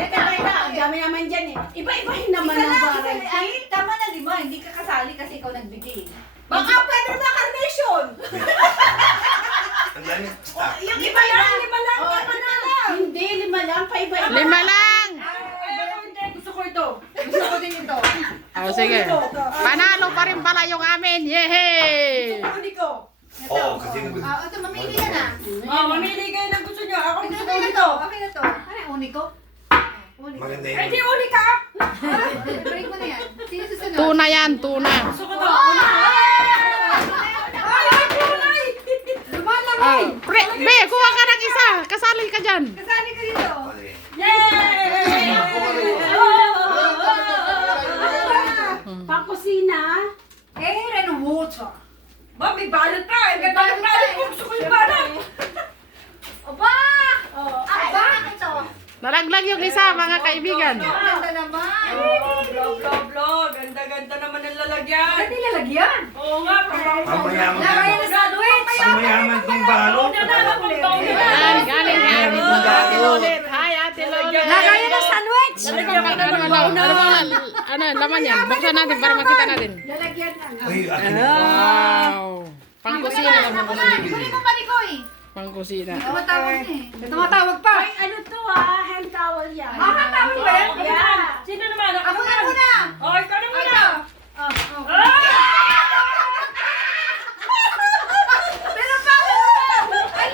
Teka, ang dami naman dyan eh. Iba-ibahin naman ang variety. Ay, tama na 5. Hindi ka kasali kasi ikaw nagbigay. Baka pwede na carnation. Ang dami stock. Yung iba lang, 5 lang, 5 na lang. Hindi, 5 lang, pa-iba-iba. 5 lang! Hindi, gusto ko ito. Gusto ko din ito. Oh, sige. Panalo pa rin pala yung amin. Yehey! Uli ko. Oo, kasi Ito, mamili ka na. Mamili kayo ng gusto nyo. Ako gusto ko Okay na ito. to. Okay na to. Ano, uni ko? Uni ko. maganda Eh, di yun. uli ka. Break mo na yan. Sino susunod? Tuna yan, tuna. Gusto ko ito. Uli ka. Ay, kulay. Oh, be, kuha ka ng isa. Kasali ka dyan. Kasali ka dito. Yay! Pangkusina. Air and water. Ba, may balot pa. Ang ganda ng balot ko. Gusto ko yung balot. Aba! Oh, Aba! Ito. Nalaglag yung isa, mga kaibigan. Ang ganda naman. Blog. Ganda-ganda naman ang lalagyan. Ba't nilalagyan? Oo nga, Pamayaman Lagay din. na sandwich. Pamayaman din balot. Yan, galing yan. Ate Lolit. Hi, Ate Lolit. Lagay na sandwich. Ano, laman yan. Buksan natin para makita natin. Lalagyan na. Uy, akin. Wow. Pangkusina. Kunin mo pa ni Koy. Pangkusina. Tumatawag na eh. Tumatawag pa. Ay, ano to ha? Hand towel yan. Ah, hand towel ba yan? Yeah. Sino naman? Ako na muna. Oh, ikaw na muna. Meron pa! Meron pa!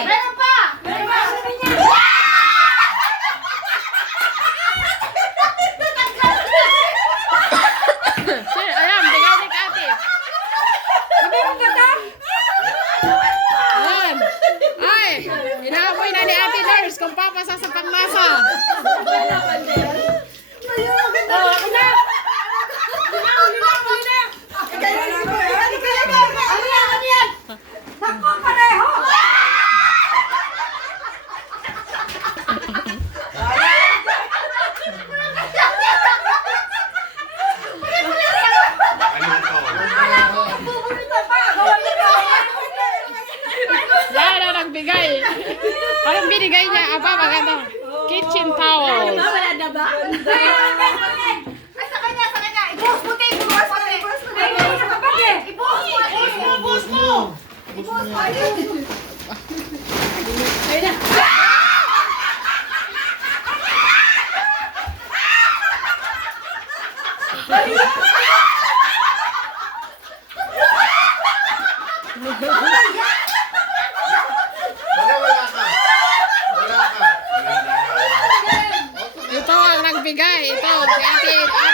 Meron pa! Ayan, bigay ni Ate. Ayan. Ay, inaamoy na ni Ate Nurse kung papasa sa panglasa. Sakto pareho! Ano to? Bubulito pa! Gawin nito! Yan na nagbigay. Anong binigay niya? Aba, maganda. Kitchen towel. Wala na ba? Ay, sa kanya, sa kanya! Ibuhos mo, Tay! Ibuhos mo, Tay! Ay, ay, sa kapatid! Ibuhos mo! Ibuhos mo! Ibuhos mo! Ayun na. Wala ka. Wala ka. Ito ang nagbigay. Ito, si Ate Nora.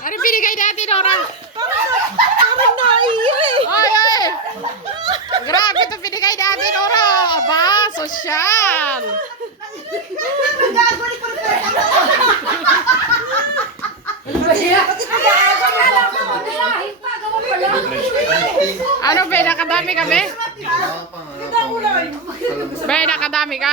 Ano binigay ni Ate Nora? Parang naiya eh. Ay, ay! Grabe ito binigay ni Ate Nora. Aba, sosyal. Ano ba, nakadami ka, be? Be, nakadami ka?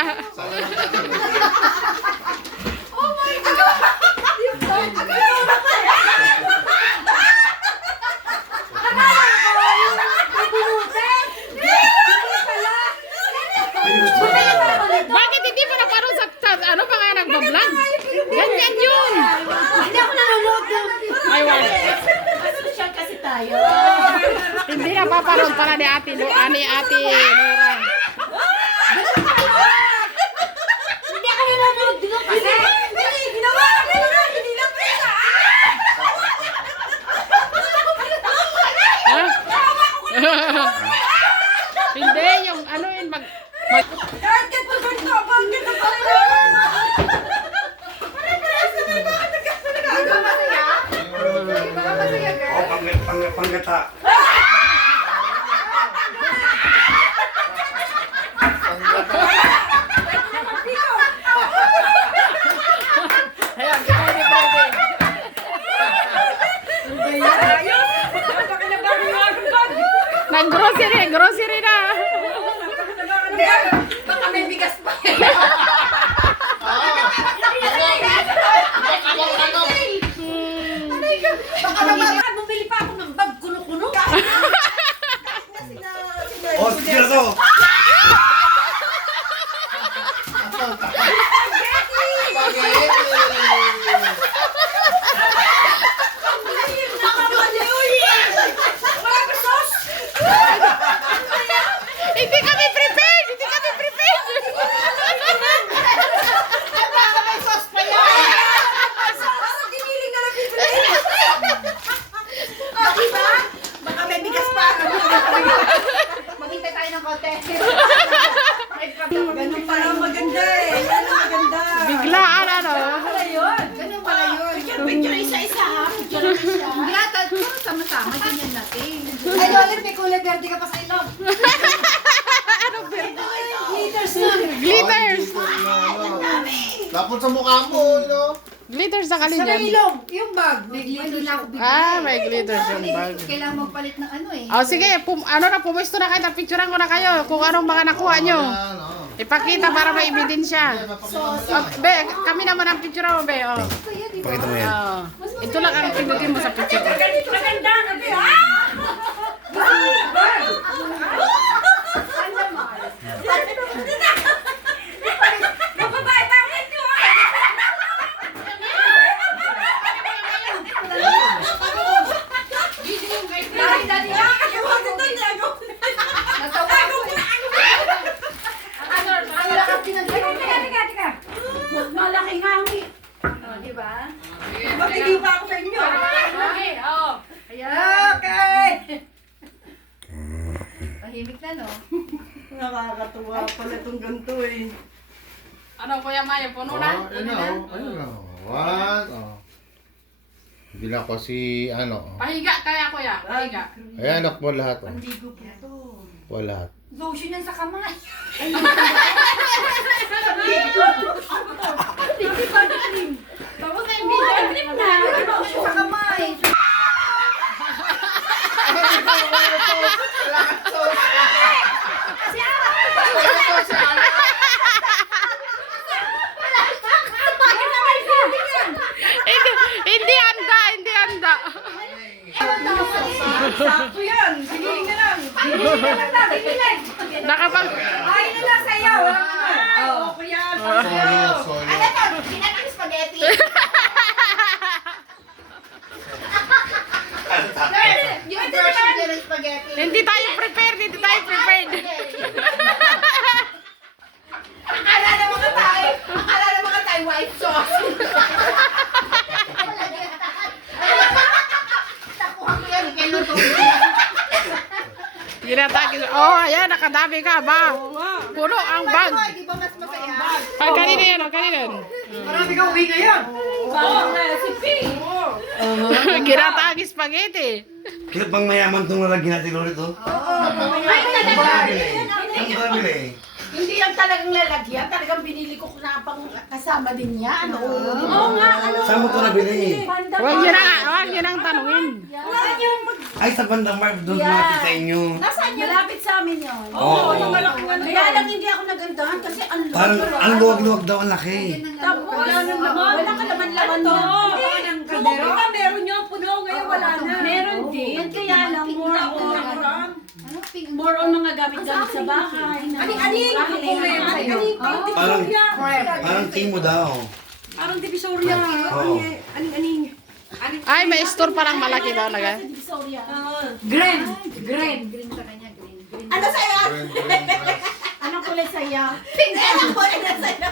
Bakit hindi mo naparoon sa ano pa nga nagbablog? Ganyan yun. Hindi ako nanonood ng... Ay, wala. Social kasi tayo. Hindi napaparoon pala ni Ate Nora. Hindi ako nanonood dito kasi... Hindi, ginawa. Hindi lang pala. Ha? Hindi, yung ano yun, Kahit ganito, ganito. Bakit na pala? Di ba masaya? Di ba masaya, girl? Oh, panggata. Ayan, bigay ni Freddy. Ayos. Napakinabahan yung aking bag. Nag-grocery na. Baka may bigas pa. Baka naman bumili pa ako ng bag kuno-kuno. Oh, sige na to. Lolit, may kulay verde ka pa sa ilong. Glitters nun. Glitters! Tapos sa mukha mo, Glitters sa Sa may kalinan. ilong. Yung bag. May glitters na ako bigyan. Ah, may glitters yung bag. Kailangan magpalit ng ano eh. Oh, sige, pumusto na kayo. Picturean ko na kayo kung anong mga nakuha nyo. Ipakita para may ebidensya. Oh, be, kami naman ang picture mo, be. Oh. Pakita mo yan. Oh. Ito lang ang pinutin mo sa picture. Maganda na ba? Mababae bakit nyo? Dali. Teka. Mas malaki nga ang diba? Ba't hindi pa ako sa inyo? Okay. Tahimik na, no? Nakakatuwa pala itong ganito eh. Ano, Kuya Mayo, puno na? Ayun na. What? Bilang ko si Pahiga kaya, Kuya. Pahiga. Ayan, anak mo lahat. Pandigo po ito. Wala. Lotion yan sa kamay. Tapos na yung video. Lotion sa kamay. Hindi handa. Sakto yan. Sigiling na lang. Nakapag... Ay, na lang sa'yo. Okay yan. Solo, solo. Ano to? Ginatang spaghetti. Yung version din ng spaghetti. Hindi tayo prepared. Akala naman ka tayo white sauce. Tapuhan ko yan, kay Luto. Ginatagis. Oh, ayan, nakadami ka ba? Puno ang bag. Di ba mas masaya? Ay, kanina yan, kanina. Marami ka uwi ngayon. Bagong recipe. Ginatagis spaghetti. Kaya pang mayaman itong lalagyan natin ulit, oh. Ay, talaga. Ang dami eh. Hindi yan talagang lalagyan. Talagang binili ko na pang kasama din yan. Oo nga, ano? Saan mo ito nabili? Huwag yun ang tanungin. Ay, sa Bandang Mark, doon natin sa inyo. Nasaan yun? Malapit sa amin yun. Oo. yung malaking ano. Kaya lang hindi ako nagandahan kasi ang Parang, ang luwag-luwag daw ang laki. Tapos, wala ka laman-laman Ito. na. Kung kumita meron nyo, puno ngayon wala na. Meron din. Kaya lang, more on mga gamit-gamit sa bahay. Aning-aning. Parang timo daw. Parang divisoria. Oo. Aning-aning. Ay, may store palang malaki daw. Divisoria. Green. Green sa kanya, green. Ano sa'yo? Green. Anong kulay sa'yo? Pink na po na sa'yo.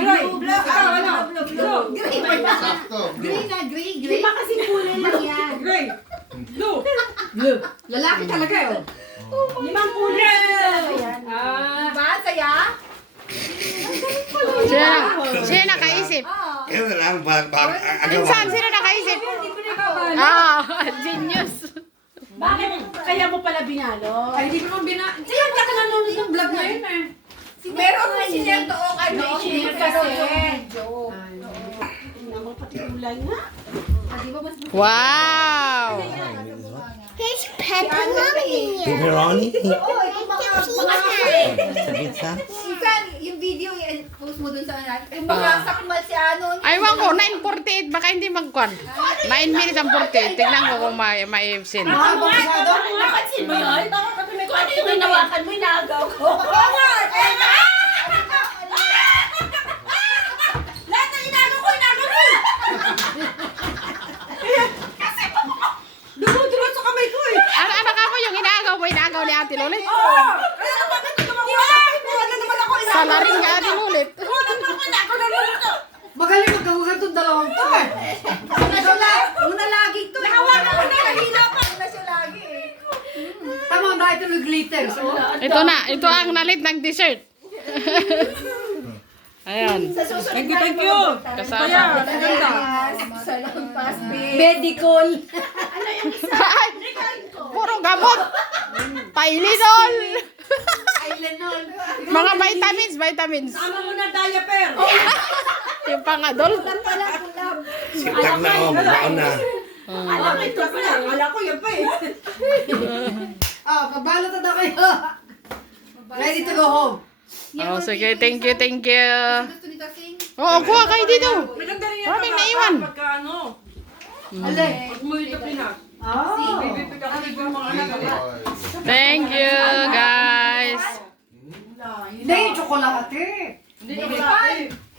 Blue. Blue. Green. Sakto. Green na, green. Di ba kasi kulay lang yan? Green. Blue. Lalaki talaga yun. Limang kulay talaga yan. Diba? Saya? Sino nakaisip? Kaya na lang, agawan. Saan? Sino nakaisip? Genius. Bakit kaya mo pala binalo? Ay, hindi ko naman Kaya ka nanonood ng vlog na yun eh. Meron mo sinento o ano? Share kasi. Tingnan mo pati kulay nga. Wow! Pepperoni? Oo, ito mga Sa pizza? Isan, yung video, post mo dun sa ano, yung mga sakmal si ano. Aywan ko, 9:48. Baka hindi magkon. 9 minutes ang 48. Tignan ko kung ma-send. Napansin mo yun? Kung ano yung hinawakan mo, inaagaw ko. Oo nga! Lahat ng inago ko! Dulo sa kamay ko eh! Ano ka mo yung inaagaw ni Ate Lolit? Oo! Kaya naman bakit tumawa? Wala naman ako inago! Sa laring ni Ate Lolit. Wala naman ako inago na luto! Magaling magkahugan itong dalawang to eh. Una lagi to. Nahawakan ko na! Nahila pa! Una siya lagi eh. Tama ba ito ng glitters? Oh. Ito na. Ito ang nalit ng dessert. Ayan. Thank you. Kasama. Salon pass, Medical. Ay, puro gamot. Tylenol. Tylenol. Mga vitamins. Tama mo na diaper. Yung pangadol. Siktak na oh, magbaon na. Alam ko ito pa lang. Alam ko yan pa eh. Oh, kabalot na kayo. Ready to go home. Oh, sige, thank you. Gusto ni Tasing? Oo, kuha kayo dito. Maganda rin yan. Maraming naiwan. Pagka ano. Alay. Pag mo ito pinak. Oh. Bibigyan ako ng mga anak. Thank you, guys. Hindi, yung tsokolate. Hindi ka ba?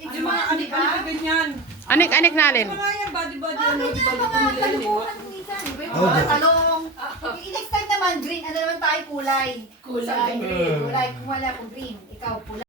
Yung mga anik-anik ganyan. Anik-anik nalin. Mga yan, body-body. Ah, Ano, ganyan body-body mga nila yun, di ba? taluhan minsan. Iba yung mga talong. Next time naman, green. Ano naman tayo kulay? Kulay. Kulay. Kung wala akong green, ikaw pula.